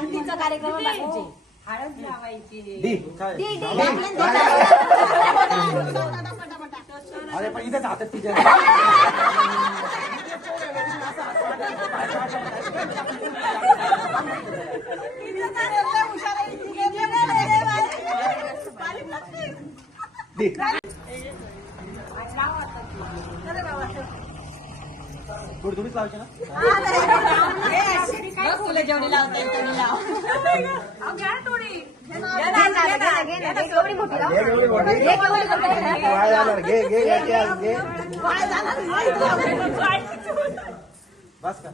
अंगठीचा कार्यक्रम बाकीचे हळद लावायची अरे पण इथेच हातात तिच्या थोडी थोडीच लावायची ना तुला जेवढी लावता येईल तेवढी लाव बस का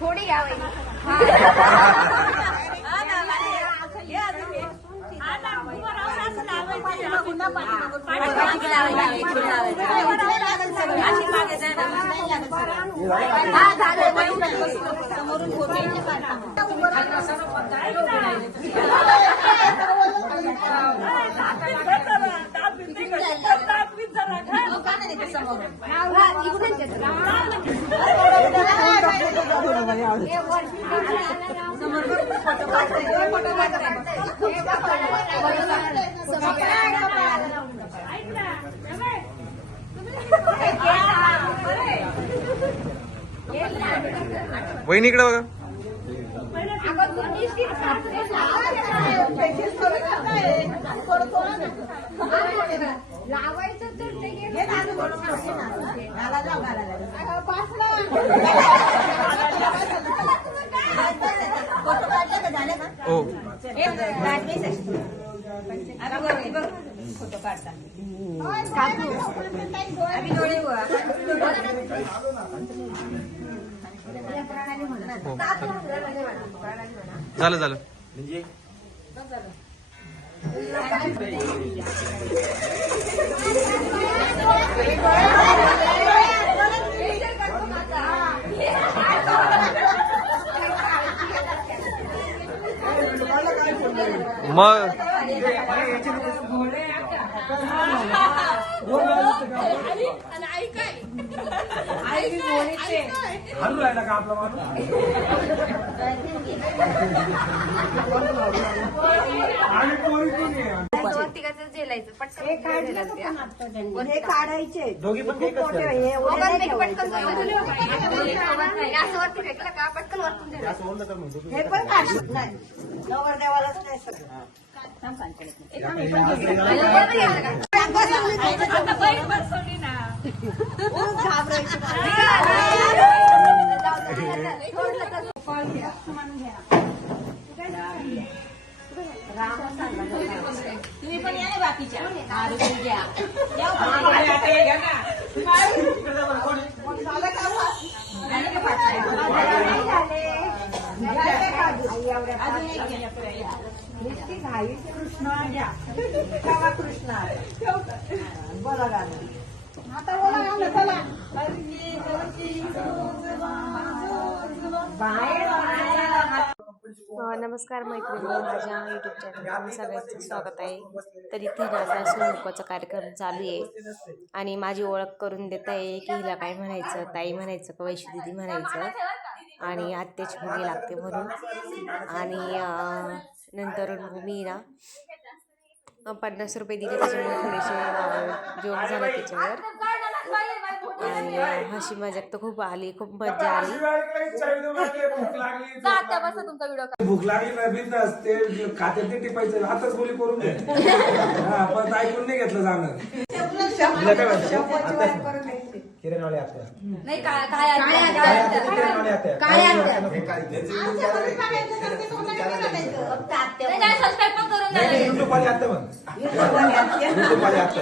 थोडी यावं वहिनीकडे बघा लावायचं तर हो फोटो काढता झालं झालं म्हणजे मग हलू राहिला का आपला माणूस झेलायचं पटकन हे काढायचे दोघी पण एकच पटकन असं वरती फेकलं का पटकन वरतून झेलायचं. असं बोललं तर म्हणतो हे पण काढत नाही नवरदेवालाच नाही सगळं तुम्ही पण या ना बाकीच्या कृष्ण घ्या कृष्ण बोला गाणं आता बोला गाणं चला नमस्कार मैत्रिणी, माझ्या यूट्यूब चॅनलवर सगळ्यांचं स्वागत आहे. तर इथे माझा सोनमुखाचा कार्यक्रम चालू आहे आणि माझी ओळख करून देत आहे की हिला काय म्हणायचं, ताई म्हणायचं का वैशू दिदी म्हणायचं आणि आत्याची मुली लागते म्हणून. आणि नंतर मी ना 50 रुपये दिले, त्याच्यामुळे थोडेसे जोक झाला त्याच्यावर आणि हशी मजाक तर खूप आली, खूप मजा आली. भूक लागली ना बिंदास ते खात्यात ते टिपायचं आताच बोली करून दे पण ऐकून नाही घेतलं जाणं किरणवाले आता नाही युट्यूब वाले आता मग युट्यूब वाले आता